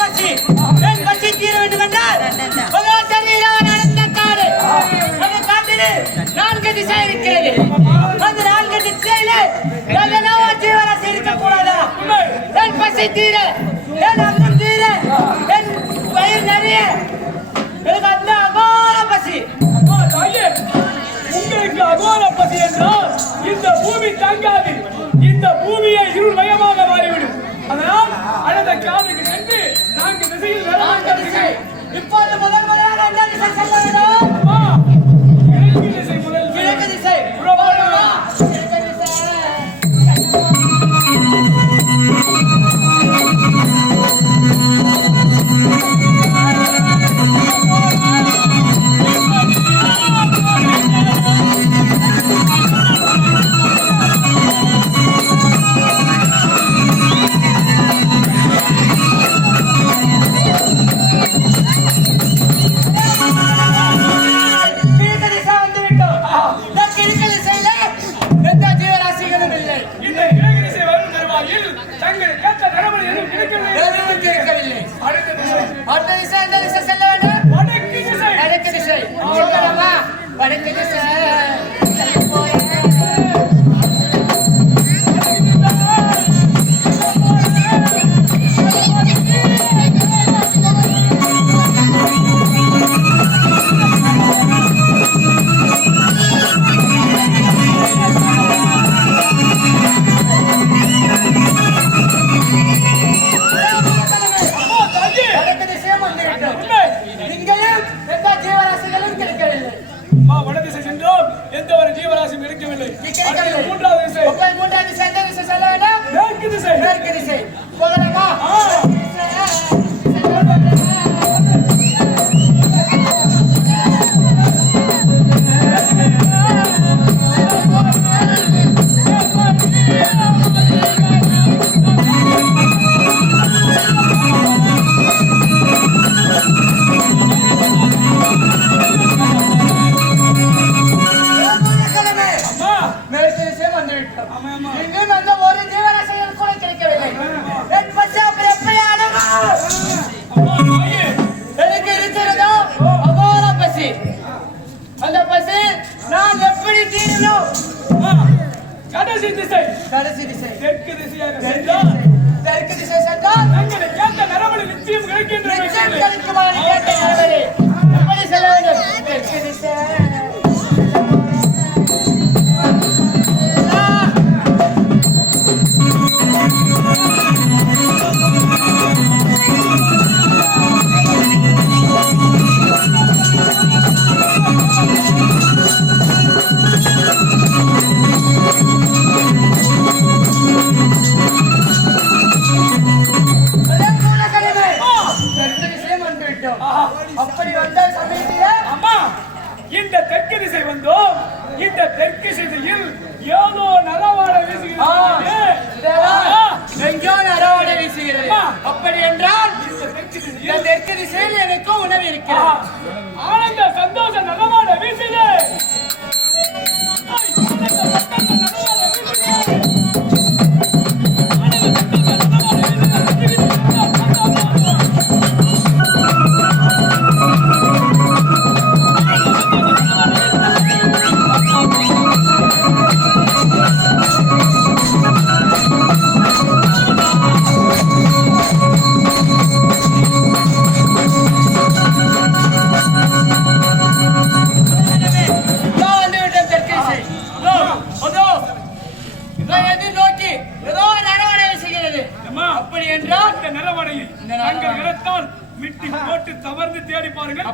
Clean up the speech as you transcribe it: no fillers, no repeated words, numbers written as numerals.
பசி என் பசி தீர வேண்டும் என்றால் நடந்த காடு அந்த காட்டிலே 4 திசை இருக்கிறது. அந்த 4 திசையில ஜீவராசி இருக்கக்கூடாதா? என் பசி தீர, என் அன்னம் தீர, என் வயிறு நிறைய எனக்கு அந்த அகோர பசி. உங்களுக்கு அகோர பசி என்றால் இந்த பூமி தாங்காது. இந்த பூமியை இருள்மயமாக மாறிவிடும். அதனால் அடுத்த காதுக்கு சென்று 4 திசையில் திசை. இப்போது முதலாக எந்த திசை செல்ல வேண்டும்? கிழக்கு திசை. முதல் கிழக்கு திசை. அப்படி வந்த சமயத்திலே அம்மா இந்த தெற்கு திசை வந்தோம். இந்த தெற்கு திசையில் ஏதோ நரவாட வீசுகிறது. எங்கோ நரவாட வீசுகிறது. அப்படி என்றால் இந்த தெற்கு திசையில் எனக்கு உணவு இருக்கிறது. ஆனந்த சந்தோஷ நரவாட வீசுது. விட்டு போட்டு தவறுந்து தேடி பாருங்கள்.